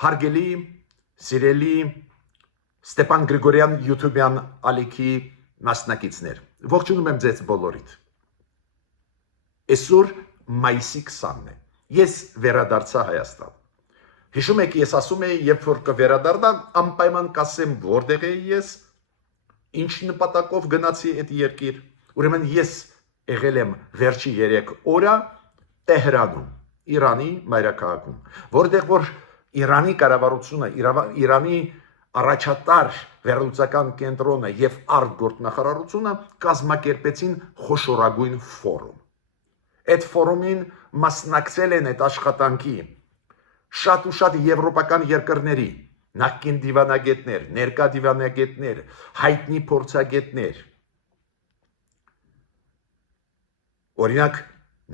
Հարգելի, սիրելի Ստեփան Գրիգորյան YouTube-յան ալիքի մասնակիցներ, ողջունում եմ ձեզ բոլորիդ։ Այսօր մայիսի 20-ն է։ Ես վերադարձա Հայաստան։ Հիշում եք, ես ասում էի, երբ որ կվերադառնամ, անպայման կասեմ որտեղ էի ես, ինչ նպատակով գնացի այդ երկիր։ Ուրեմն ես եղել եմ վերջի 3 օրը Տեհրանում, Իրանի մայրաքաղաքում, որտեղ որ Իրանի կառավարությունը, Իրանի առաջատար վերլուծական կենտրոնը եւ արտգործնախարարությունը կազմակերպեցին խոշորագույն ֆորում։ Այդ ֆորումին մասնակցել են այդ աշխատանքի շատ ու շատ եվրոպական երկրների նախկին դիվանագետներ, ներկա դիվանագետներ, հայտնի փորձագետներ։ Օրինակ,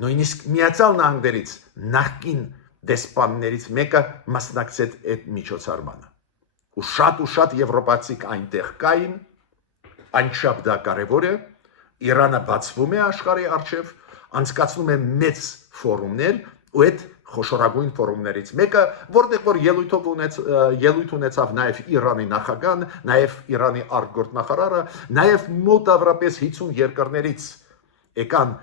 նույնիսկ Միացյալ Նահանգներից նախկին դեսպաններից մեկը մասնակցեց այդ միջոցառմանը։ Ու շատ եվրոպացիք այնտեղ կային, անչափ դա կարևոր է, Իրանը բացվում է աշխարհի առջև, անցկացնում է մեծ ֆորումներ, ու այդ խոշորագույն ֆորումներից մեկը, որտեղ որ ելույթ ունեցավ նաև Իրանի նախագահան, նաև Իրանի արտգործնախարարը, նաև մոտավորապես 50 երկրներից եկան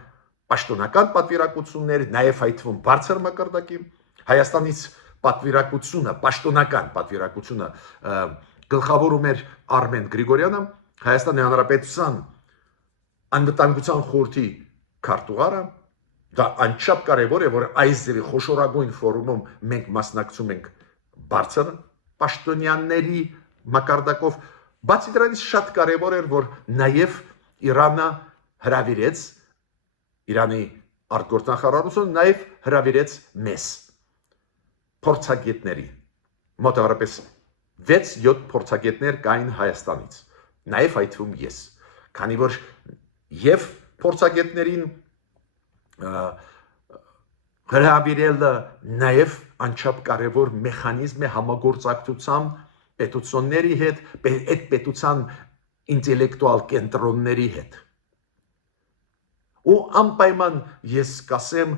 պաշտոնական պատվիրակություններ, նաև այդ թվում բարձր մակարդակի Հայաստանից պատվիրակությունը, պաշտոնական պատվիրակությունը գլխավորում էր Արմեն Գրիգորյանը, Հայաստանի Հանրապետության անվտանգության խորհրդի քարտուղարը, դա անչափ կարևոր է, որ այս ձևի խոշորագույն ֆորումում մենք մասնակցում ենք բարձր պաշտոնյաների մակարդակով, բացի դրանից շատ կարևոր էր, որ նաև Իրանը հրավիրեց, Իրանի արտգործնախարարությունը նաև հրավիրեց մեզ փորձագետների, մոտավորապես 6-7 փորձագետներ կային Հայաստանից, նաև այդ թվում ես, քանի որ եւ փորձագետներին հրավիրելը նաև անչափ կարևոր մեխանիզմ է համագործակցության պետությունների հետ, այդ պետության ինտելեկտուալ կենտրոնների հետ։ Ու անպայման ես կասեմ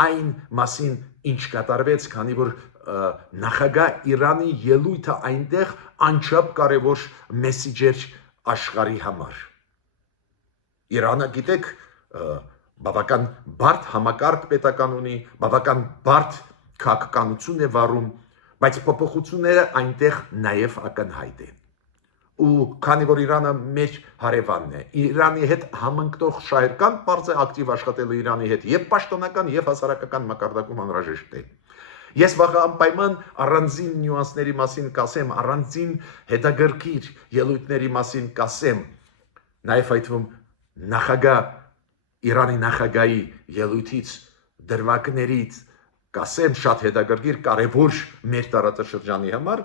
այն մասին, ինչ կատարվեց, քանի որ նախագահ Իրանի ելույթը այնտեղ անչափ կարևոր մեսիջ էր աշխարհի համար։ Իրանը, գիտեք, բավական բարդ համակարգ պետական ունի, բավական բարդ քաղաքականություն է վարում, բայց փոփոխությունները այնտեղ նաև ակնհայտ են։ Ու քանի որ Իրանը մեր հարևանն է, Իրանի հետ համընկնող շահերական բարձ է ակտիվ աշխատել Իրանի հետ եւ պաշտոնական եւ հասարակական մակարդակում անհրաժեշտ է։ Ես վաղը անպայման առանձին նյուանսների մասին կասեմ, առանձին հետաքրքիր ելույթների մասին կասեմ, նաեւ այդ թվում նախագահ Իրանի նախագահի ելույթից դրվագներից կասեմ, շատ հետաքրքիր, կարևոր մեր տարածաշրջանի համար,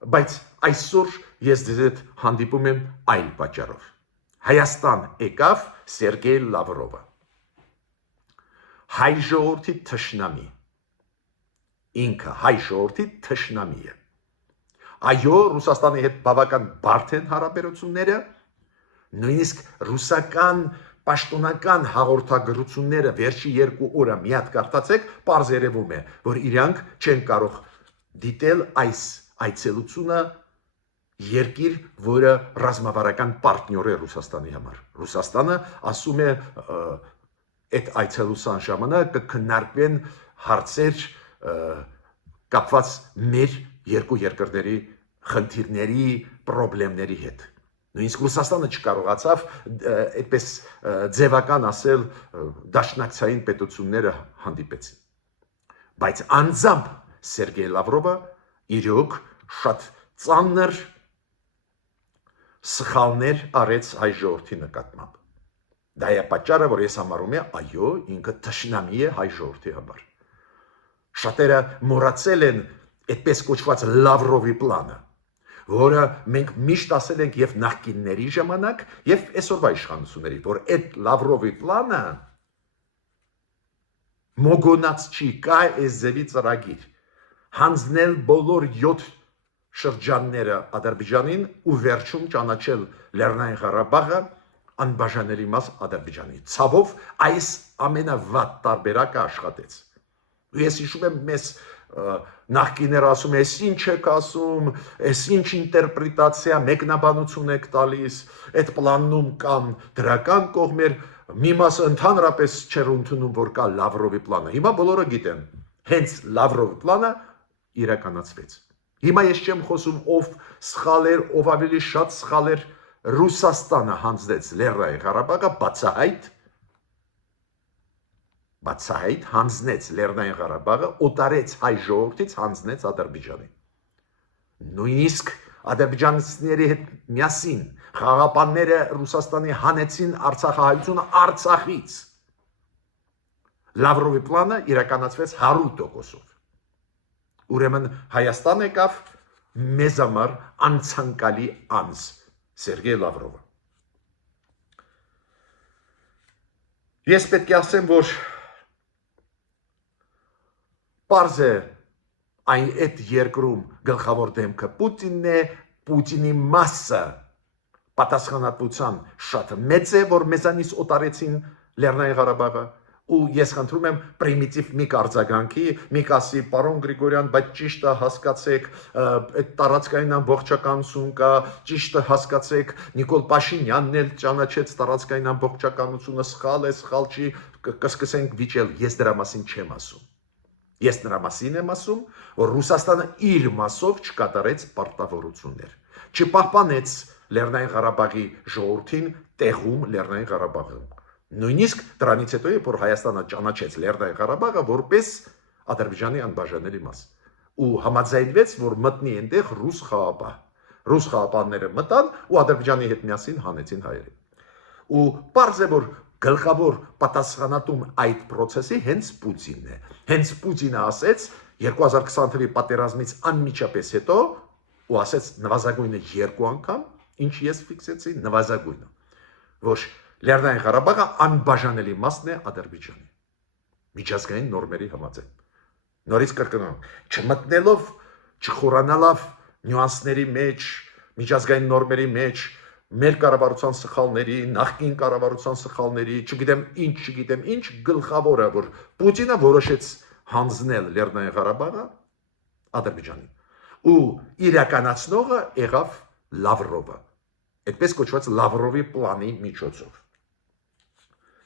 բայց այսօր ես ձեզ հետ հանդիպում եմ այլ պատճառով։ Հայաստան եկավ Սերգեյ Լավրովը, հայ ժողովրդի թշնամի, ինքը հայ ժողովրդի թշնամի է։ Այո, Ռուսաստանի հետ բավական բարդ են հարաբերությունները, նույնիսկ ռուսական պաշտոնական հաղորդագրությունները վերջի 2 օրը մի հատ կարդացեք, պարզ երևում է, որ իրանք չեն կարող դիտել այս այցելությունը երկիր, որը ռազմավարական պարտնյոր է Ռուսաստանի համար։ Ռուսաստանը ասում է այդ այցելության ժամանակ կքննարկվեն հարցեր կապված մեր երկու երկրների խնդիրների, խնդիրների հետ։ Նույնիսկ Ռուսաստանը չկարողացավ այդպես ձևական ասել դաշնակցային պետությունները հանդիպեցին։ Բայց անձամբ Սերգեյ Լավրովը իրոք շատ ծանր սխալներ արեց հայ ժողովրդի նկատմամբ։ Դա է պատճառը, որ ես համարում եմ, այո, ինքը թշնամի է հայ ժողովրդի համար։ Շատերը մոռացել են այդպես կոչված Լավրովի պլանը, որը մենք միշտ ասել ենք եւ նախկինների ժամանակ եւ այսօրվա իշխանությունների, որ այդ Լավրովի պլանը մոգոնած չի, կա այս ձևի ծրագիր, հանձնել բոլոր 7 շրջանները Ադրբեջանին ու վերջում ճանաչել Լեռնային Ղարաբաղը անբաժանելի մաս Ադրբեջանի։ Ցավով այս ամենավատ տարբերակը աշխատեց։ Ես հիշում եմ, մեզ նախկիները ասում ես ինչ եք ասում, ես ինչ ինտերպրետացիա, մեկնաբանություն եք տալիս, այդ պլանում կան դրական կողմեր, մի մասը ընդհանրապես չէր ընդունում, որ կա Լավրովի պլանը։ Հիմա բոլորը գիտեն, հենց Լավրովի պլանը իրականացվեց։ Հիմա ես չեմ խոսում ով սխալ էր, ով ավելի շատ սխալ էր, Ռուսաստանը հանձնեց Լեռնային Ղարաբաղը բացահայտ հանձնեց Լեռնային Ղարաբաղը, օտարեց հայ ժողովրդից, հանձնեց Ադրբեջանին։ Նույնիսկ ադրբեջանցիների հետ միասին խաղաղապանները Ռուսաստանի հանեցին Արցախահայությունը Արցախից։ Լավրովի պլանը իրականացվեց 100%-ով։ Ուրեմն Հայաստան եկավ մեզ համար անցանկալի անձ Սերգեյ Լավրովը։ Ես պետք է ասեմ, որ պարզ է այդ երկրում գլխավոր դեմքը Պուտինն է, Պուտինի մասը պատասխանատվության շատ մեծ է, որ մեզանից օտարեցին Լեռնային Ղարաբաղը, ու ես խնդրում եմ պրիմիտիվ մի արձագանքի, մի կասի պարոն Գրիգորյան, բայց ճիշտը հասկացեք, այդ տարածքային ամբողջականություն կա, ճիշտը հասկացեք, Նիկոլ Փաշինյանն էլ ճանաչեց տարածքային ամբողջականությունը, սխալ է, սխալ չի, կսկսենք վիճել, ես դրա մասին չեմ ասում։ Ես նրա մասին եմ ասում, որ Ռուսաստանը իր մասով չկատարեց պարտավորություններ, չպահպանեց Լեռնային Ղարաբաղի ժողովրդին տեղում Լեռնային Ղարաբաղում։ Նույնիսկ դրանից հետո որ Հայաստանը ճանաչեց Լեռնային Ղարաբաղը որպես Ադրբեջանի անբաժանելի մաս ու համաձայնվեց, որ մտնի այնտեղ ռուս խաղապահ։ Ռուս խաղապահները մտան ու Ադրբեջանի հետ միասին հանեցին հայերին։ Ու պարզ է, որ գլխավոր պատասխանատուն այդ process-ի հենց Պուտինն է։ Հենց Պուտինը ասեց 2020 թվականի պատերազմից անմիջապես հետո ու ասեց նվազագույնը 2 անգամ, ինչ ես ֆիքսեցի, նվազագույնը, որ Լեռնային Ղարաբաղը անբաժանելի մասն է Ադրբեջանի միջազգային նորմերի համաձայն։ Նորից կրկնում, չմտնելով, չխորանալով նյուանսների մեջ, միջազգային նորմերի մեջ, մեր կառավարության սխալների, նախկին կառավարության սխալների, չգիտեմ ինչ, գլխավորը, որ Պուտինը որոշեց հանձնել Լեռնային Ղարաբաղը Ադրբեջանին։ Ու իրականացնողը եղավ Լավրովը, այդպես կոչված Լավրովի պլանի միջոցով։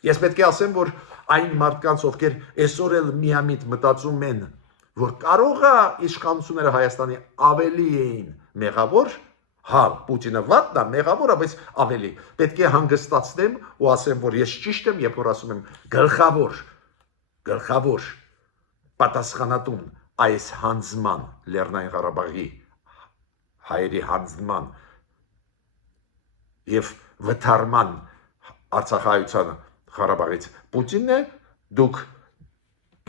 Ես պետք է ասեմ, որ այն մարդկանց, ովքեր այսօր էլ միամիտ մտածում են, որ կարող է իշխանությունները Հայաստանի ավելի էին մեղավոր, հա, Պուտինը վատն է, մեղավոր է, բայց ավելի։ Պետք է հանգստացնեմ ու ասեմ, որ ես ճիշտ եմ, երբ որ ասում եմ գլխավոր պատասխանատուն այս հանձնման Լեռնային Ղարաբաղի հայերի հանձնման եւ վթարման Արցախահայությանը Ղարաբաղից Պուտինն է, դուք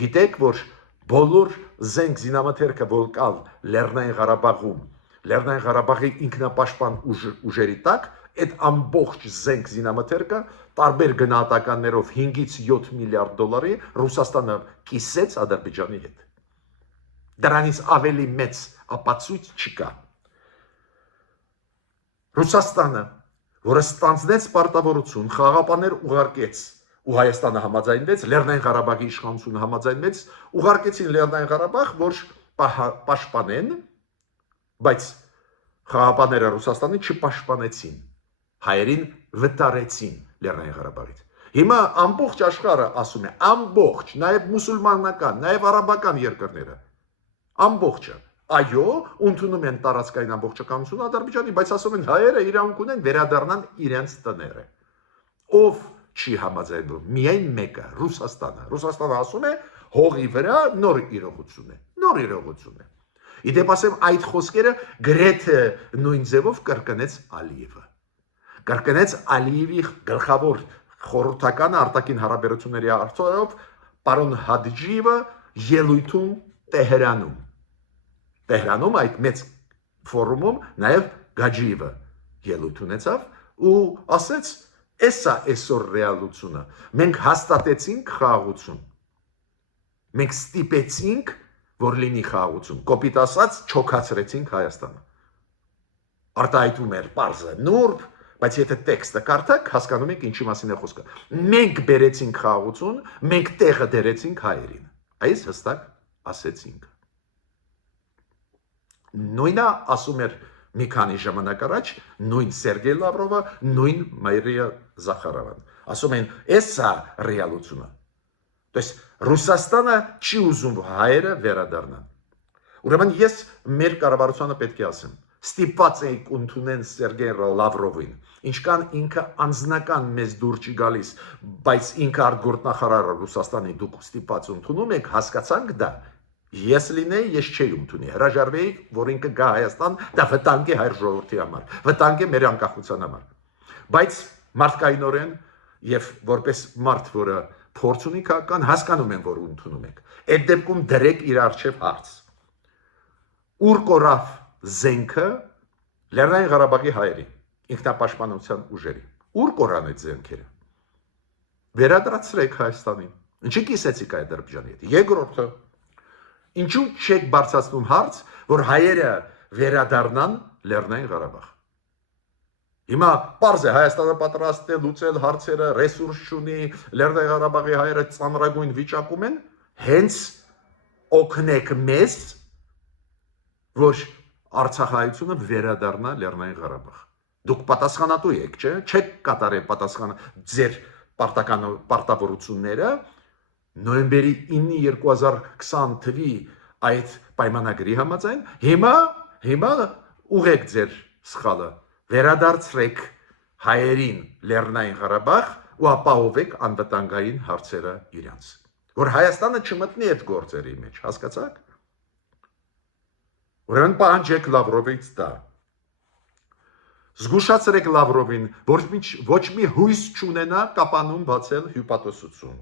գիտեք, որ բոլոր զենք զինամթերքը, որ կան Լեռնային Ղարաբաղում, Լեռնային Ղարաբաղի ինքնապաշտպան ուժերի տակ, այդ ամբողջ զենք զինամթերքը տարբեր գնահատականներով 5-ից 7 միլիարդ դոլարի Ռուսաստանը կիսեց Ադրբեջանի հետ։ Դրանից ավելի մեծ ապացույց չկա։ Ռուսաստանը, որը ստանձնեց պարտավորություն, խաղաղապաններ ուղարկեց ու Հայաստանը համաձայնվեց, Լեռնային Ղարաբաղի իշխանությունը համաձայնվեց, ուղարկեցին Լեռնային Ղարաբաղ, որ պաշտպանեն, բայց խաղաղապանները Ռուսաստանի չպաշտպանեցին, հայերին վտարեցին Լեռնային Ղարաբաղից։ Հիմա ամբողջ աշխարհը ասում է, ամբողջ, նաև մուսուլմանական, նաև արաբական երկրները, ամբողջը, այո, ընդունում են տարածքային ամբողջականությունը Ադրբեջանի, բայց ասում են հայերը իրավունք ունեն վերադառնան իրենց տները։ Ով չի համաձայնվում, միայն մեկը, Ռուսաստանը։ Ռուսաստանը ասում է, հողի վրա նոր իրողություն է։ Իդեպ ասեմ, այդ խոսքերը գրեթե նույն ձևով կրկնեց Ալիևը։ Կրկնեց Ալիևի գլխավոր խորհրդական արտաքին հարաբերությունների արդյունքով պարոն Հադջիևը ելույթում Տեհրանում։ Տեհրանում այդ մեծ ֆորումում նաև Գաջիևը ելույթ ունեցավ ու ասեց, «Էսա այսօր ռեալությունը, մենք հաստատեցինք խաղաղություն, մենք ստիպեցինք, որ լինի խաղաղություն, կոպիտ ասած չոքացրեցինք Հայաստանը»։ Արտահայտվում էր պարզը նուրբ, բայց եթե տեքստը կարդաք, հասկանում եք ինչի մասին է խոսքը։ Մենք բերեցինք խաղաղություն, մենք տեղը դերեցինք հայերին։ Այս հստակ ասեցինք։ նույնը ասում էր մի քանի ժամանակ առաջ նույն Սերգեյ Լավրովը, նույն Մարիա Զախարովան։ Ասում են, «Էսա ռեալությունը»։ То есть Ռուսաստանը չի ուզում հայերը վերադառնան։ Ուրեմն ես մեր կառավարությանը պետք է ասեմ, ստիպված էիք ընդունեն Սերգեյ Լավրովին, ինչքան ինքը անձնական մեզ դուր չի գալիս, բայց ինքը արտգործնախարարը Ռուսաստանի դուք ստիպված ընդունում եք, հասկացանք դա։ Ես լինեի, ես չէի ընդունի, հրաժարվեի, որ ինքը գա Հայաստան, դա վտանգ է հայ ժողովրդի համար, վտանգ է մեր անկախության համար։ Բայց մարդկայնորեն եւ որպես մարդ, որը փորձ ունի քաղաքական, հասկանում եմ, որ ընդունում եք։ Այդ դեպքում դրեք իր արժեվ հարց։ Ուր կորավ զենքը Լեռնային Ղարաբաղի հայերի, ինքնապաշտպանության ուժերի։ Ուր կորան այդ զենքերը։ Վերադարձրեք Հայաստանին։ Ինչի կիսեցիք Ադրբեջանի հետ։ Երկրորդը, ինչու չեք բարձրացնում հարց, որ հայերը վերադառնան Լեռնային Ղարաբաղ։ Հիմա պարզ է Հայաստանը պատրաստ է լուծել հարցերը, ռեսուրս չունի, Լեռնային Ղարաբաղի հայերը ծանրագույն վիճակում են, հենց օգնեք մեզ, որ Արցախայությունը վերադառնա Լեռնային Ղարաբաղ։ Դուք պատասխանատու եք, չէ՞, չեք կատարել պատասխանը ձեր պարտավորությունները նոյեմբերի 9 2020 թվի այդ պայմանագրի համաձայն, հիմա ուղեք ձեր սխալը, վերադարձրեք հայերին Լեռնային Ղարաբաղ ու ապահովեք անվտանգային հարցերը իրենց, որ Հայաստանը չմտնի այդ գործերի մեջ, հասկացաք։ Ուրեմն պահանջեք Լավրովից դա։ Զգուշացրեք Լավրովին, որ ոչ մի հույս չունենա կապանուն բացել հյուպատոսություն։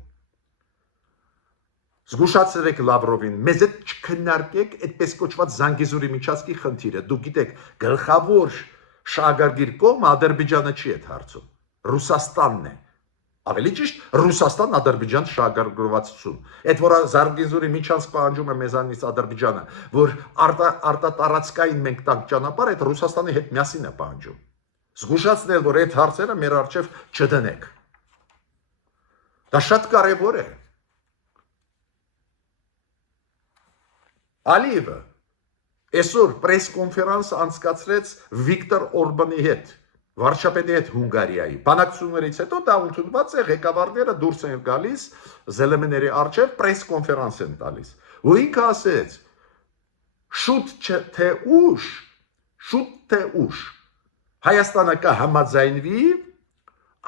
Զգուշացրեք Լավրովին, մեզ հետ չքննարկեք այդպես կոչված Զանգեզուրի միջազգի խնդիրը։ Դուք գիտեք, գլխավոր շահագրգիռ կողմը Ադրբեջանը չի այդ հարցում, Ռուսաստանն է։ Ավելի ճիշտ Ռուսաստան-Ադրբեջան շահագրգռվածություն։ Այդ որ Զանգեզուրի միջանցք պահանջում է մեզանից Ադրբեջանը, որ արտատարածքային մենք տանք ճանապարհ, այդ Ռուսաստանի հետ միասին է պահանջում։ Զգուշացնել, որ այդ հարցերը մեր առջև չդնեք։ Դա շատ կարևոր է։ Ալիևը այսօր պրես-կոնֆերանս անցկացրեց Վիկտոր Օրբանի հետ, վարչապետի հետ Հունգարիայի։ Բանակցություններից հետո դա ընդունված է, ղեկավարները դուրս են գալիս ԶԼՄ-ների առջև պրես-կոնֆերանս են տալիս։ Ու ինքը ասեց. շուտ թե ուշ Հայաստանը կհամաձայնվի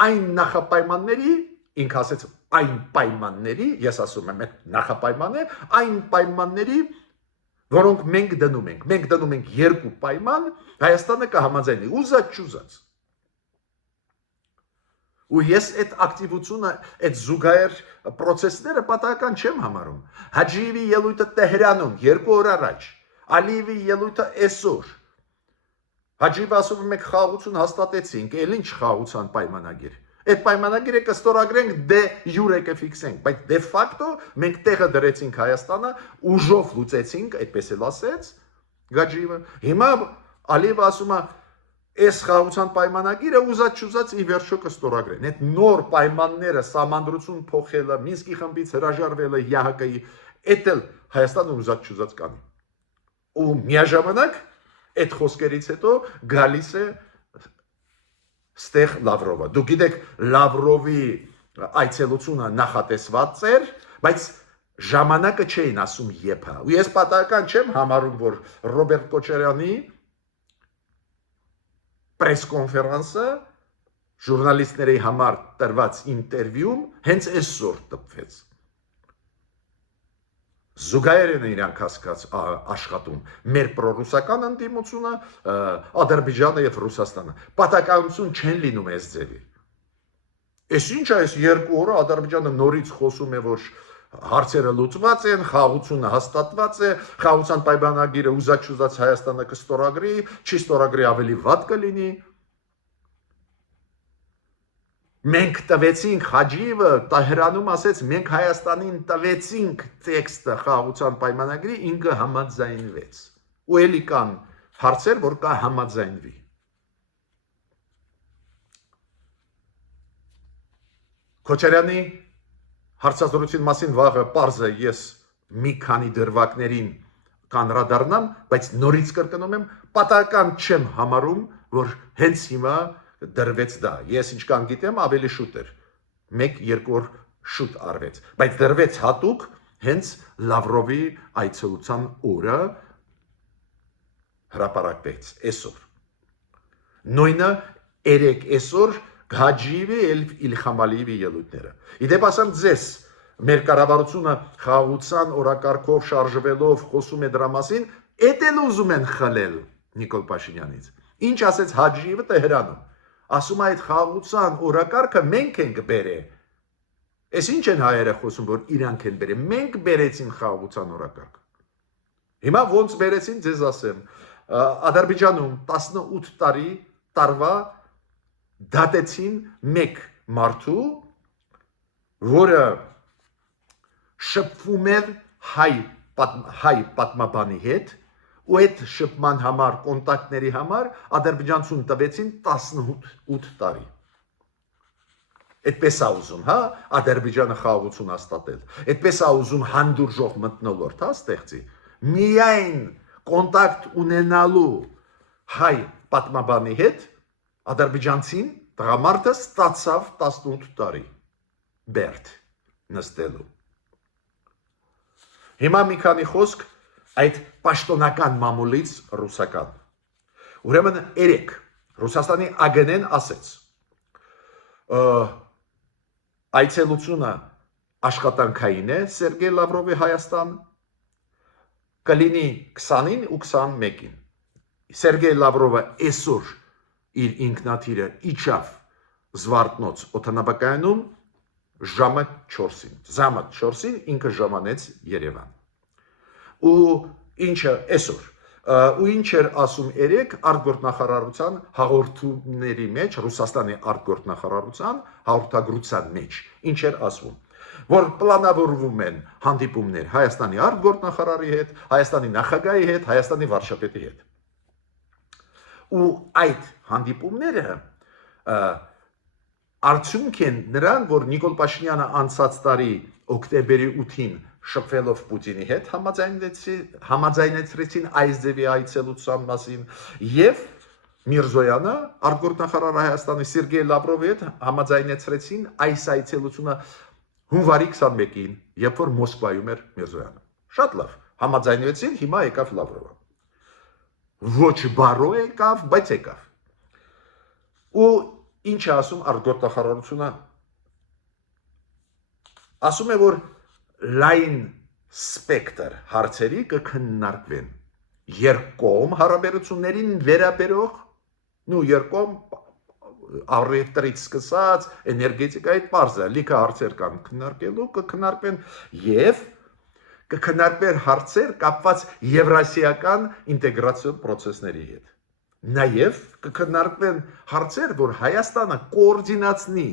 այն նախապայմանների, ինքը ասեց այն պայմանների, ես ասում եմ, նախապայման է, այն պայմանների, որոնք մենք դնում ենք։ Մենք դնում ենք երկու պայման, Հայաստանը կհամաձայնի, ուզած-չուզած։ Ու ես այդ ակտիվությունը, այդ զուգահեռ process-ները պատահական չեմ համարում։ Հաջիևի ելույթը Տեհրանում 2 օր առաջ, Ալիևի ելույթը այսօր։ Հաջիևը ասում է մենք խաղաղություն հաստատեցինք, ել ինչ խաղաղության պայմանագիր։ Այդ պայմանագիրը կստորագրենք դե յուրե կֆիքսենք, բայց դե ֆակտո մենք տեղը դրեցինք Հայաստանը, ուժով լուծեցինք, այդպես էլ ասեց Գաջիևը։ Հիմա Ալիևը ասում է այս խաղաղության պայմանագիրը ուզած-չուզած ի վերջո կստորագրեն։ Այդ նոր պայմանները սահմանադրություն փոխելը, Մինսկի խմբից հրաժարվելը, ՀՀԿ-ի, այդ էլ Հայաստանը ուզած-չուզած կանի։ Ու միաժամանակ այդ խոսքերից հետո գալիս է ստեղ Լավրովը։ Դուք գիտեք, Լավրովի այցելությունը նախատեսված էր, բայց ժամանակը չէին ասում եպա։ Ու ես պատահական չեմ համարում, որ Ռոբերտ Քոչարյանի պրես-կոնֆերանսը ժուրնալիստների համար տրված ինտերվյուում հենց այսօր տպվեց։ Զուգահեռ են իրանք աշխատում մեր պրոռուսական ընդդիմությունը, Ադրբեջանը եւ Ռուսաստանը։ Պատահականություն չեն լինում այս ձևի։ Այս ինչ է, այս 2 օրը Ադրբեջանը նորից խոսում է, որ հարցերը լուծված են, խաղաղությունը հաստատված է, խաղաղության պայմանագիրը ուզած-չուզած Հայաստանը կստորագրի, չի ստորագրի ավելի վատ կլինի։ Մենք տվեցինք Հաջիևը Տահրանում ասեց, մենք Հայաստանին տվեցինք տեքստը խաղաղության պայմանագրի, ինքը համաձայնվեց։ Ու էլի կան հարցեր, որ կա համաձայնվի։ Քոչարյանի հարցազրույցի մասին վաղը պարզ է, ես մի քանի դրվագներին կանրադառնամ, բայց նորից կրկնում եմ, պատահական չեմ համարում, որ հենց հիմա դրվեց դա։ Ես ինչքան գիտեմ, ավելի շուտ էր։ 1-2 օր շուտ արվեց, բայց դրվեց հատուկ հենց Լավրովի այցելության օրը հրապարակվեց այսօր։ Նույնը երեք այսօր Գաջիևի Իլհամ Ալիևի ելույթները։ Իդեպ ասեմ ձեզ, մեր կառավարությունը խաղաղության օրակարգով շարժվելով խոսում է դրա մասին, էդ էլ ուզում են խլել Նիկոլ Փաշինյանից։ Ինչ ասեց Հաջիևը Տեհրանում։ Ասում է այդ խաղաղության օրակարգը մենք ենք բերել։ Այս ինչ են հայերը խոսում, որ իրանք են բերել։ Մենք բերեցին խաղաղության օրակարգը։ Հիմա ոնց բերեցին, ձեզ ասեմ։ Ադրբեջանում 18 տարվա դատեցին մեկ մարդու, որը շփվում էր հայ պատմաբանի հետ, ու այդ շփման համար, կոնտակտների համար ադրբեջանցուն տվեցին 18 տարի։ Այդպես է ուզում, հա, Ադրբեջանը խաղաղություն հաստատել։ Այդպես է ուզում հանդուրժող մթնոլորտ, հա, ստեղծի։ Միայն կոնտակտ ունենալու հայ պատմաբանի հետ ադրբեջանցին տղամարդը ստացավ 18 տարի բերդ նստելու։ Հիմա մի քանի խոսք այդ պաշտոնական մամուլից ռուսական։ Ուրեմն երեք Ռուսաստանի ԱԳՆ-ն ասեց այցելությունը աշխատանքային է Սերգեյ Լավրովի Հայաստան կլինի 20-ին ու 21-ին։ Սերգեյ Լավրովը այսօր իր ինքնաթիռը իջավ Զվարթնոց օդանավակայանում ժամը 4-ին ինքը ժամանեց Երևան։ Ու ինչը այսօր ու ինչ էր ասում երեք արտգործնախարարության հաղորդումների մեջ Ռուսաստանի արտգործնախարարության հաղորդագրության մեջ ինչ էր ասվում, որ պլանավորվում են հանդիպումներ Հայաստանի արտգործնախարարի հետ, Հայաստանի նախագահի հետ, Հայաստանի վարչապետի հետ։ Ու այդ հանդիպումները արդյունք են նրան, որ Նիկոլ Փաշինյանը անցած տարի օկտեմբերի 8-ին շփվելով Պուտինի հետ համաձայնեցրեցին այս ձևի այցելության մասին եւ Միրզոյանը արտգործնախարարը Հայաստանի Սերգեյ Լավրովի հետ համաձայնեցրեցին այս այցելությունը հունվարի 21-ին, երբ որ Մոսկվայում էր Միրզոյանը։ Շատ լավ, համաձայնեցին, հիմա եկավ Լավրովը։ Ոչ բարո եկավ, բայց եկավ։ Ու ինչ է ասում արտգործնախարարությունը։ Ասում է, որ լայն սպեկտր հարցերի կքննարկվեն երկկողմ հարաբերություններին վերաբերող երկկողմ առևտրից սկսած էներգետիկայի պարզը լիքը հարցեր կան քննարկելու կքննարկվեն եւ կքննարկվեն հարցեր կապված եվրասիական ինտեգրացիոն process-ների հետ նաեւ կքննարկվեն հարցեր որ Հայաստանը կոորդինացնի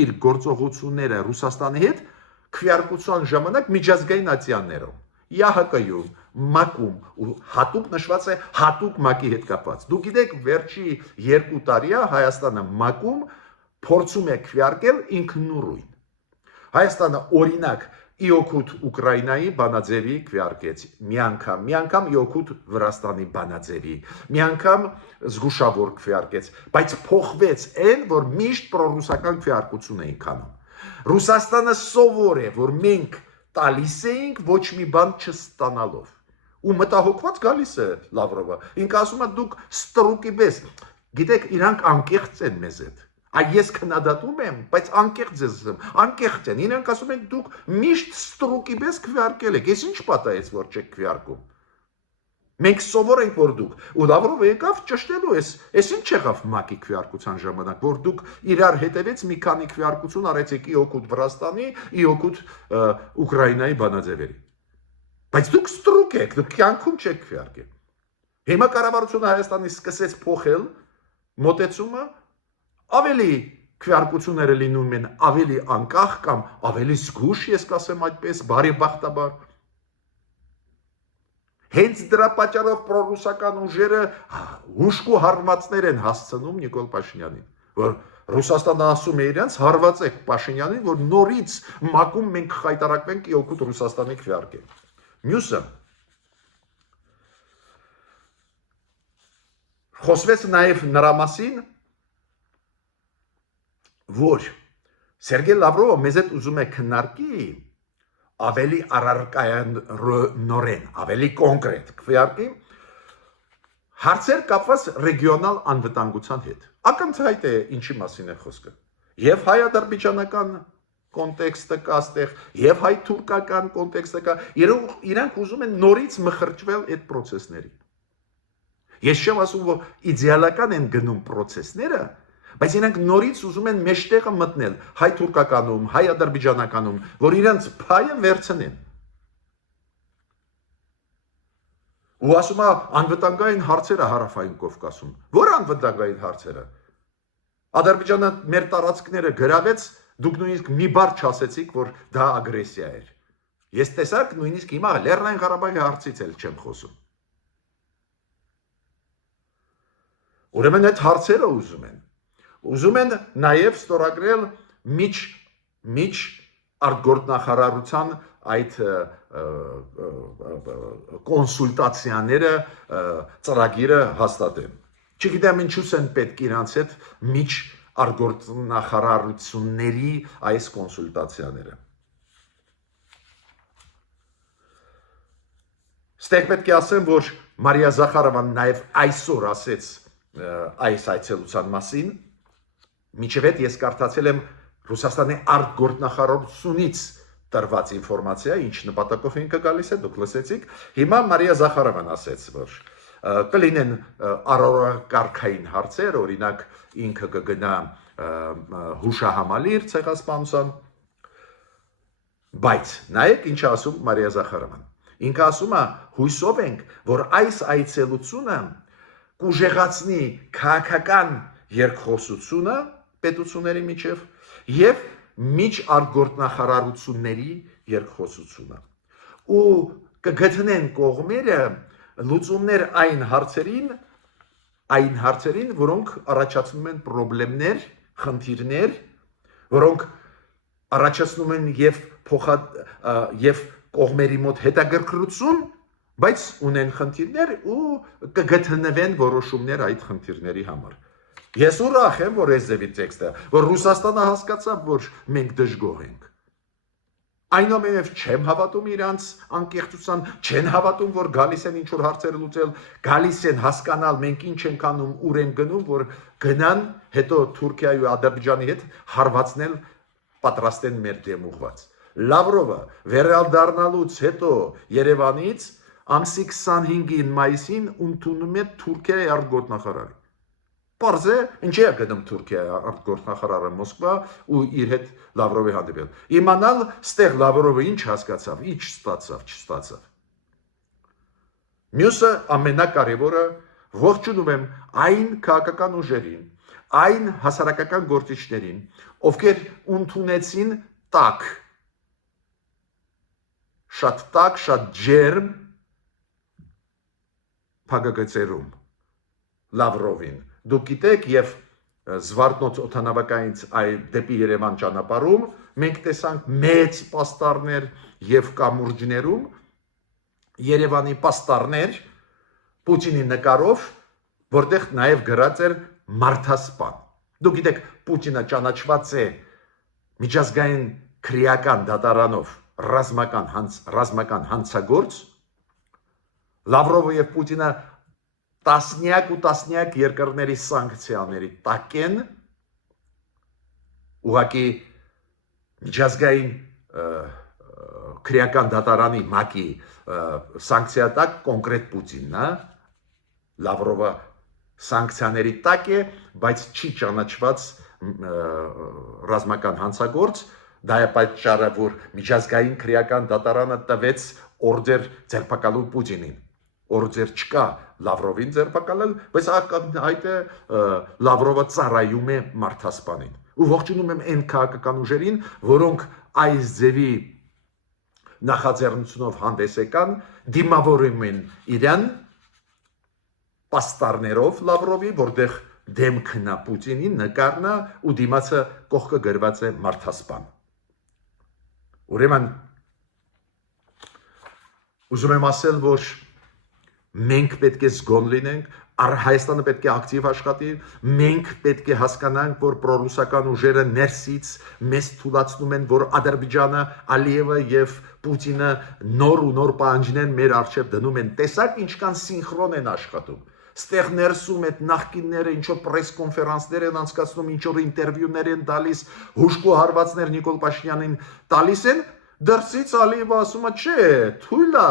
իր գործողությունները Ռուսաստանի հետ քվեարկության ժամանակ միջազգային ատյաններով ՀՀԿ-ում, ՄԱԿ-ում ու հատուկ նշված է հատուկ ՄԱԿ-ի հետ կապված։ Դուք գիտեք, վերջի 2 տարիա Հայաստանը ՄԱԿ-ում փորձում է քվեարկել ինքնուրույն։ Հայաստանը օրինակ իօքուտ Ուկրաինայի բանաձևի քվեարկեց, մի անգամ իօքուտ Վրաստանի բանաձևի, մի անգամ զգուշավոր քվեարկեց, բայց փոխվեց այն, որ միշտ պրոռուսական քվեարկություն էին կանում։ Ռուսաստանը սովոր է, որ մենք տալիս էինք ոչ մի բան չստանալով։ Ու մտահոգված գալիս է Լավրովը։ Ինքը ասում է դուք ստրուկի պես, գիտեք, իրանք անկեղծ են մեզ հետ։ Ես քննադատում եմ, բայց անկեղծ եմ, անկեղծ են։ Իրանք ասում են դուք միշտ ստրուկի պես քվեարկել եք։ Ես ինչ պատահեց, որ չեք քվեարկում։ Մենք սովոր ենք, որ դուք ու Լավրովը եկավ ճշտելու էս ինչ եղավ ՄԱԿ-ի քվեարկության ժամանակ, որ դուք իրար հետևից մի քանի քվեարկություն արեցիք իօքուտ Վրաստանի, իօքուտ Ուկրաինայի բանաձևերի։ Բայց դուք ստրուկ եք, դուք կյանքում չեք քվեարկել։ Հիմա կառավարությունը Հայաստանի սկսեց փոխել մոտեցումը, ավելի քվեարկությունները լինում են ավելի անկախ կամ ավելի զգուշ, ես կասեմ այդպես, բարեբախտաբար։ Հենց դրա պատճառով պրոռուսական ուժերը հուշկու հարվածներ են հասցնում Նիկոլ Փաշինյանին, որ Ռուսաստանը ասում է իրենց հարվածեք Փաշինյանին, որ նորից ՄԱԿ-ում մենք խայտարակվենք իօքուտ Ռուսաստանի քվեարկել։ Մյուսը Խոսվեց նաև նրա մասին, որ Սերգեյ Լավրովը մեզ հետ ուզում է քննարկի ավելի առարկայանորեն, ավելի կոնկրետ քվեարկի հարցեր կապված ռեգիոնալ անվտանգության հետ։ Ակնթայտ է ինչի մասին է խոսքը։ Եվ հայ-ադրբեջանական կոնտեքստը կա այստեղ, եւ հայ-թուրքական կոնտեքստը կա։ Իրանք ուզում են նորից մխրճվել այդ process-ների։ Ես չեմ ասում, որ իդեալական են գնում process-ները, բայց իրանք նորից ուզում են մեջտեղը մտնել հայ-թուրքականում, հայ-ադրբեջանականում, որ իրանք փայը վերցնեն։ Ու ասում է անվտանգային հարցերը հարավային Կովկասում։ Որ անվտանգային հարցերը։ Ադրբեջանը մեր տարածքները գրավեց, դուք նույնիսկ մի բառ չասեցիք, որ դա ագրեսիա էր։ Ես տեսակ նույնիսկ հիմա Լեռնային Ղարաբաղի հարցից էլ չեմ խոսում։ Ուրեմն այդ հարցերը ուզում են նաև ստորագրել միջ արտգործնախարարության այդ կոնսուլտացիաները ծրագիրը հաստատեն։ Չգիտեմ ինչու են պետք իրանց հետ միջ արտգործնախարարությունների այս կոնսուլտացիաները։ Ստեղ պետք է ասեմ, որ Մարիա Զախարովան նաև այսօր ասեց այս այցելության մասին, մինչև այդ ես կարդացել եմ Ռուսաստանի արտգործնախարարությունից տրված ինֆորմացիա, ինչ նպատակով ինքը գալիս է, դուք լսեցիք, հիմա Մարիա Զախարովան ասեց, որ կլինեն առօրակարգային հարցեր, օրինակ ինքը կգնա հուշահամալիր ցեղասպանության, բայց նայեք ինչ ասում Մարիա Զախարովան։ Ինքը ասում է, հույսով ենք, որ այս այցելությունը կուժեղացնի քաղաքական երկխոսությունը պետությունների միջև եւ միջ արտգործնախարարությունների երկխոսությունը։ Ու կգտնեն կողմերը լուծումներ այն հարցերին, որոնք առաջացնում են խնդիրներ, որոնք առաջացնում են եւ կողմերի մոտ հետաքրքրություն, բայց ունեն խնդիրներ ու կգտնվեն որոշումներ այդ խնդիրների համար։ Ես ուրախ եմ, որ այս ձևի տեքստը, որ Ռուսաստանը հասկացավ, որ մենք դժգոհ ենք։ Այնուամենայնիվ չեմ հավատում իրանց անկեղծության, չեն հավատում, որ գալիս են ինչ-որ հարցեր լուծել, գալիս են հասկանալ մենք ինչ ենք անում, ուր են գնում, որ գնան, հետո Թուրքիայի ու Ադրբեջանի հետ հարվածնել պատրաստ են մեր դեմ ուղված։ Լավրովը վերադառնալուց հետո Երևանից ամսի 25-ին մայիսին ընդունում է Թուրքիայի արտգործնախարարը։ Պարզ է, ինչի է գնում Թուրքիայի արտգործնախարարը Մոսկվա ու իր հետ Լավրովի հանդիպել։ Իմանալ ստեղ Լավրովը ինչ հասկացավ, ինչ ստացավ, չստացավ։ Մյուսը ամենակարևորը ողջունում եմ այն քաղաքական ուժերին, այն հասարակական գործիչներին, ովքեր ընդունեցին տաք, շատ ջերմ փակագծերում Լավրովին։ Դուք գիտեք եւ Զվարթնոց օդանավակայից դեպի Երևան ճանապարհում մենք տեսանք մեծ պաստառներ եւ կամուրջներում Երևանի պաստառներ Պուտինի նկարով, որտեղ նաեւ գրած էր մարդասպան։ Դուք գիտեք Պուտինը ճանաչված է միջազգային քրեական դատարանով ռազմական հանցագործ, Լավրովը եւ Պուտինը տասնյակ երկրների սանկցիաների տակ են, ուղղակի միջազգային քրեական դատարանի ՄԱԿ-ի սանկցիա տակ կոնկրետ Պուտինն է, Լավրովը սանկցիաների տակ է, բայց չի ճանաչված ռազմական հանցագործ, դա է պատճառը, որ միջազգային քրեական դատարանը տվեց օրդեր ձերբակալու Պուտինին։ Օրդեր չկա Լավրովին ձերբակալել, բայց այդ է Լավրովը ծառայում է մարդասպանին։ Ու ողջունում եմ այն քաղաքական ուժերին, որոնք այս ձևի նախաձեռնությունով հանդես եկան, դիմավորում են իրան պաստառներով Լավրովի, որտեղ դեմքն է Պուտինի, նկարն է ու դիմացը կողքը գրված է մարդասպան։ Ուրեմն ուզում եմ ասել, որ Մենք պետք է զգոն լինենք, Հայաստանը պետք է ակտիվ աշխատի, մենք պետք է հասկանանք, որ պրոռուսական ուժերը ներսից մեզ թույլատնում են, որ Ադրբեջանը, Ալիևը եւ Պուտինը նոր ու նոր պահանջներ մեր առջև դնում են։ Տեսակ ինչքան սինխրոն են աշխատում։ Ստեղ ներսում այդ նախկինները ինչ որ պրես կոնֆերանսներ են անցկացնում, ինչ որ ինտերվյուներ են տալիս, հուշկու հարվածներ Նիկոլ Փաշինյանին տալիս են, դրսից Ալիևը ասում է, չէ, թույլ է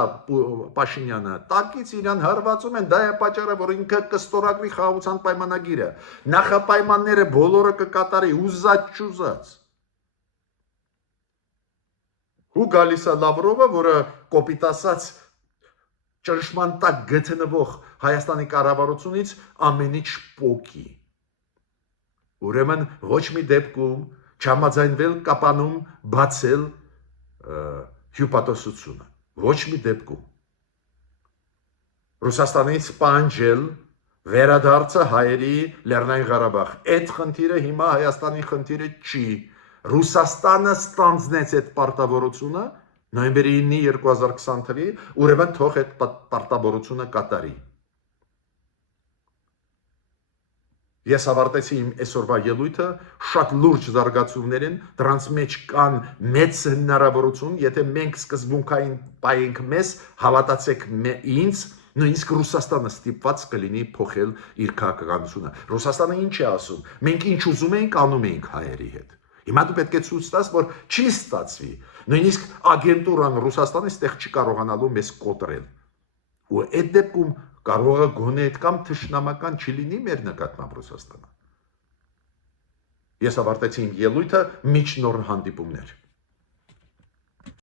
Փաշինյանը, տակից իրան հարվածում են, դա է պատճառը, որ ինքը կստորագրի խաղաղության պայմանագիրը, նախապայմանները բոլորը կկատարի, ուզած չուզած։ Ու գալիս է Լավրովը, որը կոպիտ ասած ճնշման տակ գտնվող Հայաստանի կառավարությունից ամեն ինչ պոկի։ Ուրեմն ոչ մի դեպքում չհամաձայնվել կապանում բացել հյուպատոսությունը, ոչ մի դեպքում։ Ռուսաստանից պահանջել վերադարձը հայերի Լեռնային Ղարաբաղ։ Այդ խնդիրը հիմա Հայաստանի խնդիրը չի։ Ռուսաստանը ստանձնեց այդ պարտավորությունը նոյեմբերի 9-ի 2020 թվի, ուրեմն թող այդ պարտավորությունը կատարի։ Ես ավարտեցի իմ այսօրվա ելույթը, շատ լուրջ զարգացումներ են, դրանց մեջ կան մեծ հնարավորություն, եթե մենք սկզբունքային պայենք մեզ, հավատացեք ինձ, նույնիսկ Ռուսաստանը ստիպված կլինի փոխել իր քաղաքականությունը։ Ռուսաստանը ինչ է ասում։ Մենք ինչ ուզում ենք, անում ենք հայերի հետ։ Հիմա դու պետք է ցույց տաս, որ չի ստացվի։ Նույնիսկ ագենտուրան Ռուսաստանի ստեղ չի կարողանալու մեզ կոտրել։ Ու այդ դեպքում կարող է գոնե այդքան թշնամական չլինի մեր նկատմամբ Ռուսաստանը։ Ես ավարտեցի իմ ելույթը, միջ նոր հանդիպումներ։